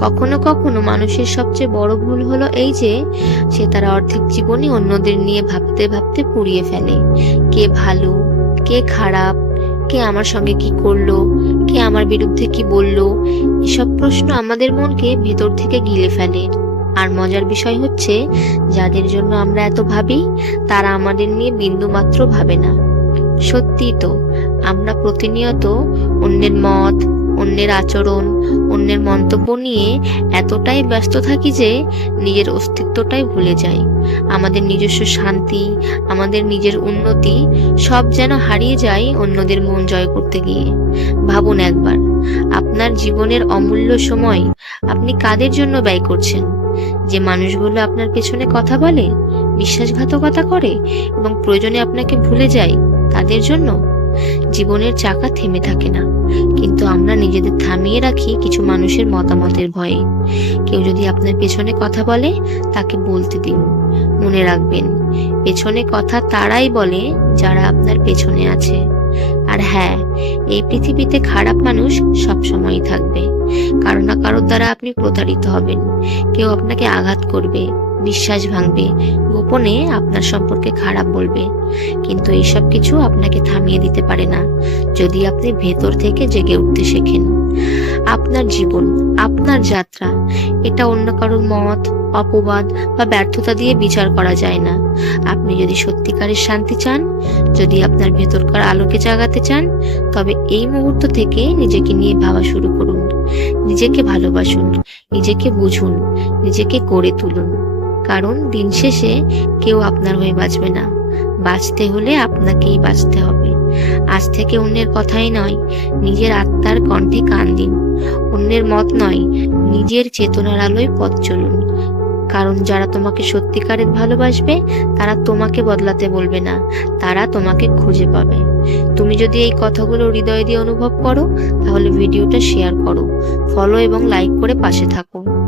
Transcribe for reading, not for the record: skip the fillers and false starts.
কখনো কখনো মানুষের সবচেয়ে বড় ভুল হলো এই যে সে তার অর্ধেক জীবনই অন্যদের নিয়ে ভাবতে ভাবতে পুড়িয়ে ফেলে। কে ভালো, কে খারাপ, কে আমার সঙ্গে কি করলো, কে আমার বিরুদ্ধে কি বললো, এসব প্রশ্ন আমাদের মনকে ভেতর থেকে গিলে ফেলে। আর মজার বিষয় হচ্ছে, যাদের জন্য আমরা এত ভাবি তারা আমাদের নিয়ে বিন্দু মাত্র ভাবে না। সত্যি তো, আমরা প্রতিনিয়ত অন্যের মত, অন্যের আচরণ, অন্যের মন্তব্য নিয়ে এতটাই ব্যস্ত থাকি যে নিজের অস্তিত্বটাই ভুলে যাই। আমাদের নিজস্ব শান্তি, আমাদের নিজের উন্নতি সব যেন হারিয়ে যায় অন্যদের মন জয় করতে গিয়ে। ভাবুন একবার, আপনার জীবনের অমূল্য সময় আপনি কাদের জন্য ব্যয় করছেন? যে মানুষগুলো আপনার পেছনে কথা বলে, বিশ্বাসঘাতকতা করে এবং প্রয়োজনে আপনাকে ভুলে যায়, তাদের জন্য? জীবনের চাকা থেমে থাকে না, কিন্তু আমরা নিজেদের থামিয়ে রাখি কিছু মানুষের মতামতের ভয়ে। কেউ যদি আপনার পেছনে কথা বলে, তাকে বলতে দিন। মনে রাখবেন, পেছনে কথা তারাই বলে যারা আপনার পেছনে আছে। আর হ্যাঁ, এই পৃথিবীতে খারাপ মানুষ সবসময়ই থাকবে। কারো না কারোর দ্বারা আপনি প্রতারিত হবেন। কেউ আপনাকে আঘাত করবে, বিশ্বাস ভাঙবে, গোপনে আপনার সম্পর্কে খারাপ বলবে, কিন্তু এইসব কিছু আপনাকে থামিয়ে দিতে পারে না যদি আপনি ভেতর থেকে জেগে উঠতে শেখেন। আপনার জীবন, আপনার যাত্রা, এটা অন্য কারোর মত, অপবাদ বা ব্যর্থতা দিয়ে বিচার করা যায় না। আপনি যদি সত্যিকারের শান্তি চান, যদি আপনার ভেতরকার আলোকে জাগাতে চান, তবে এই মুহূর্ত থেকে নিজেকে নিয়ে ভাবা শুরু করুন। নিজেকে ভালোবাসুন, নিজেকে বুঝুন, নিজেকে গড়ে তুলুন। কারণ দিন শেষে কেউ আপনার হয়ে বাঁচবে না। বাঁচতে হলে আপনাকেই বাঁচতে হবে। আজ থেকে অন্যের কথাই নয়, নিজের আত্মার কণ্ঠে কান দিন। অন্যের মত নয়, নিজের চেতনার আলোয় পথ চলুন। কারণ যারা তোমাকে সত্যিকারের ভালোবাসবে, তারা তোমাকে বদলাতে বলবে না, তারা তোমাকে খুঁজে পাবে। তুমি যদি এই কথাগুলো হৃদয় দিয়ে অনুভব করো, তাহলে ভিডিওটা শেয়ার করো, ফলো এবং লাইক করে পাশে থাকো।